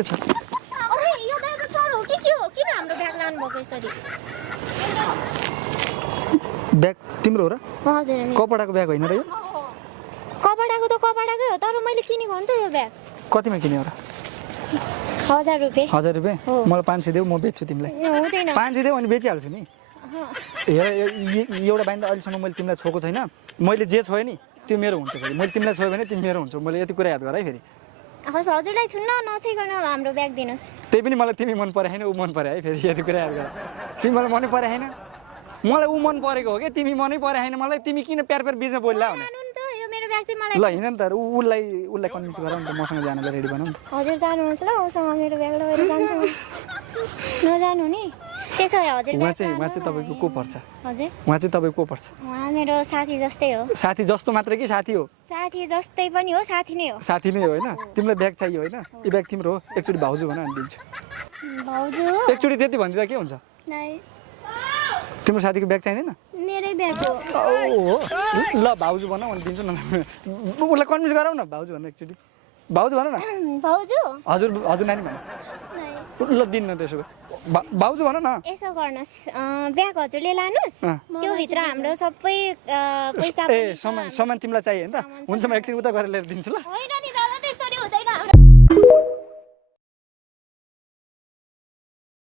अरे यो ब्याग त चोर हो कि के हो किन हाम्रो ब्याग लानु भएको यसरी ब्याग तिम्रो हो र हजुर कपडाको ब्याग होइन र यो कपडाको त कपडाकै हो तर मैले किनेको हो नि त यो ब्याग कतिमा किन्यो र 1000 रुपैयाँ 1000 रुपैयाँ हो। मलाई 500 देऊ म बेच्छु तिमीलाई हुँदैन 500 देऊ अनि बेचिहाल्छु नि हेर एउटा बाइन त अहिलेसम्म मैले तिमीलाई छोएको छैन मैले जे छोएँ नि त्यो मेरो हुन्छ फेरि मैले तिमीलाई छोएँ भने तिमी मेरो हुन्छौ मैले यति कुरा याद गर है फेरि हस् हजुरलाई छुन्न नछिकन हाम्रो ब्याग दिनुहोस् त्यही पनि मलाई तिमी मन परे होइन ऊ मन परे है फेरि यति कुरा याद गर तिमी मलाई मनै परे होइन मलाई ऊ मन परेको हो कि तिमी मनै परे होइन मलाई तिमी किन प्यार प्यार बिचमा बोल्ला भने लानु नि त यो मेरो ब्याग चाहिँ मलाई ल हिँड नि त उसलाई कन्भिन्स गर नि त मसँग जानलाई रेडी बनाऊ नि त हजुर जानुहोस् ल उसँग मेरो ब्याग लगेर जान्छु नजानु नि त्यसो भए हजुर उहाँ चाहिँ तपाईँको को पर्छ हजुर उहाँ चाहिँ तपाईँको को पर्छ उहाँ मेरो साथी जस्तै हो साथी जस्तो मात्र कि साथी हो साथी जस्तै पनि हो साथी नै हो साथी नै हो होइन तिमीलाई ब्याग चाहियो होइन यो ब्याग तिम्रो हो एकचोटि भाउजू भन अनि दिन्छु भाउजू एकचोटि त्यति भनिदिँदा के हुन्छ तिम्रो साथीको ब्याग चाहिँदैन मेरै ब्याग हो हो ल भाउजू भन अनि दिन्छु न उसलाई कन्भिन्स गराउ न भाउजू भन एकचोटि भाउजू भन न भाउजू हजुर हजुर नानी भन ल दिन्न त्यसो भए भाउजू भन न यसो गर्नुहोस् ब्याग हजुरले लानुहोस् त्यो भित्र हाम्रो सबै पैसा ए सामान तिमीलाई चाहियो नि त हुन्छ म एकछिन उता गरेर लिएर दिन्छु ल होइन नि